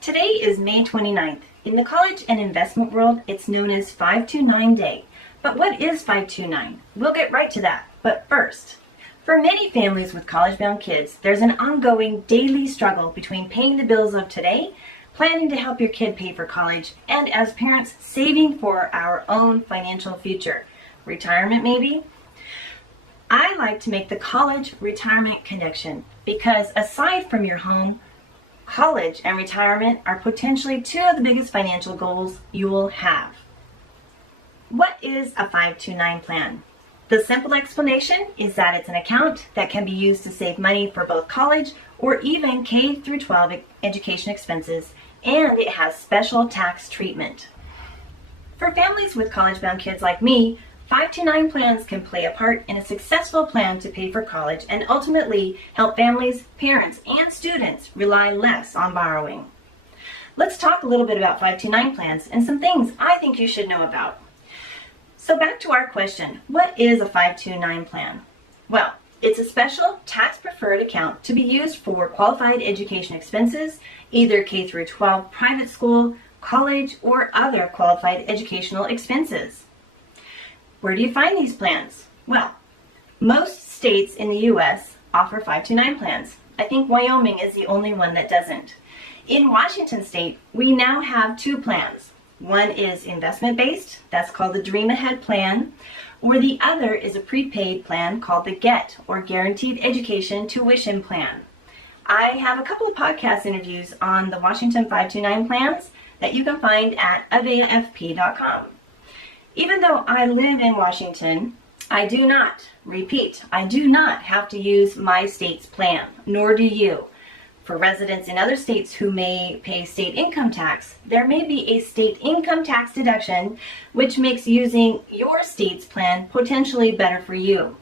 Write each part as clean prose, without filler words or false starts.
Today is May 29th. In the college and investment world, it's known as 529 Day. But what is 529? We'll get right to that. But first, for many families with college-bound kids, there's an ongoing daily struggle between paying the bills of today, planning to help your kid pay for college, and as parents, saving for our own financial future. Retirement, maybe? I like to make the college-retirement connection because aside from your home, college and retirement are potentially two of the biggest financial goals you will have. What is a 529 plan? The simple explanation is that it's an account that can be used to save money for both college or even K through 12 education expenses, and it has special tax treatment. For families with college-bound kids like me, 529 plans can play a part in a successful plan to pay for college and ultimately help families, parents, and students rely less on borrowing. Let's talk a little bit about 529 plans and some things I think you should know about. So back to our question, what is a 529 plan? Well, it's a special tax-preferred account to be used for qualified education expenses, either K through 12 private school, college, or other qualified educational expenses. Where do you find these plans? Well, most states in the U.S. offer 529 plans. I think Wyoming is the only one that doesn't. In Washington State, we now have two plans. One is investment-based, that's called the Dream Ahead Plan, or the other is a prepaid plan called the GET, or Guaranteed Education Tuition Plan. I have a couple of podcast interviews on the Washington 529 plans that you can find at avafp.com. Even though I live in Washington, I do not have to use my state's plan, nor do you. For residents in other states who may pay state income tax, there may be a state income tax deduction, which makes using your state's plan potentially better for you.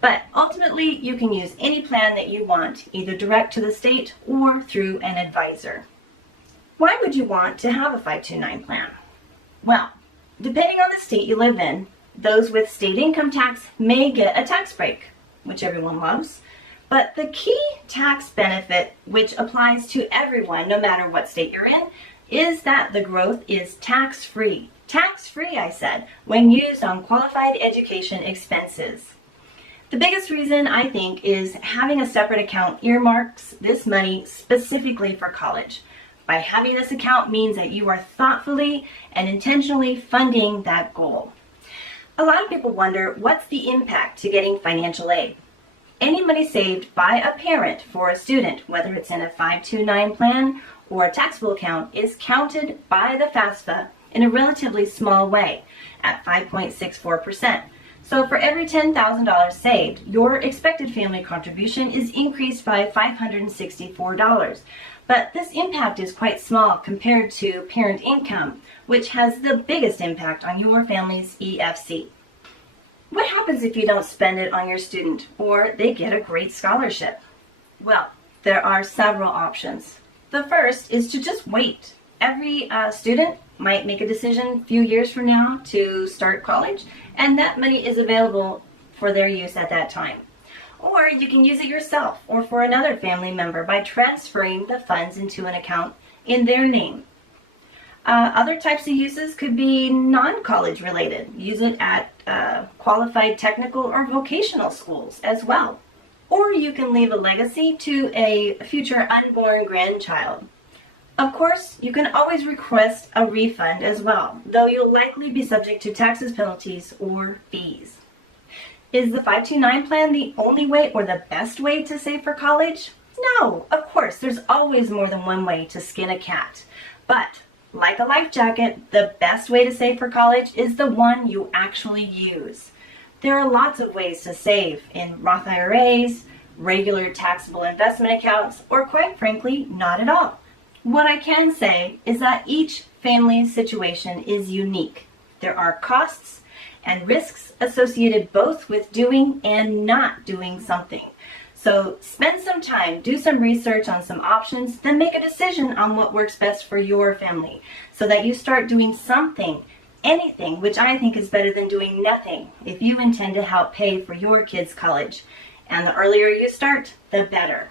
But ultimately, you can use any plan that you want, either direct to the state or through an advisor. Why would you want to have a 529 plan? Well, depending on the state you live in, those with state income tax may get a tax break, which everyone loves. But the key tax benefit, which applies to everyone, no matter what state you're in, is that the growth is tax-free. Tax-free, I said, when used on qualified education expenses. The biggest reason, I think, is having a separate account earmarks this money specifically for college. By having this account means that you are thoughtfully and intentionally funding that goal. A lot of people wonder, what's the impact to getting financial aid? Any money saved by a parent for a student, whether it's in a 529 plan or a taxable account, is counted by the FAFSA in a relatively small way at 5.64%. So for every $10,000 saved, your expected family contribution is increased by $564. But this impact is quite small compared to parent income, which has the biggest impact on your family's EFC. What happens if you don't spend it on your student or they get a great scholarship? Well, there are several options. The first is to just wait. Every student might make a decision a few years from now to start college, and that money is available for their use at that time. Or you can use it yourself or for another family member by transferring the funds into an account in their name. Other types of uses could be non-college related. Use it at qualified technical or vocational schools as well. Or you can leave a legacy to a future unborn grandchild. Of course, you can always request a refund as well, though you'll likely be subject to taxes, penalties, or fees. Is the 529 plan the only way or the best way to save for college? No, of course, there's always more than one way to skin a cat. But like a life jacket, the best way to save for college is the one you actually use. There are lots of ways to save in Roth IRAs, regular taxable investment accounts, or quite frankly, not at all. What I can say is that each family's situation is unique. There are costs and risks associated both with doing and not doing something. So spend some time, do some research on some options, then make a decision on what works best for your family so that you start doing something, anything, which I think is better than doing nothing if you intend to help pay for your kids' college. And the earlier you start, the better.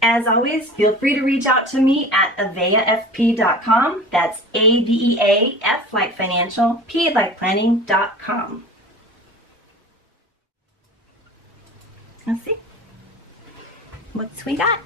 As always, feel free to reach out to me at aveafp.com. That's AVEAF like financial, P like planning.com. Let's see. What's we got?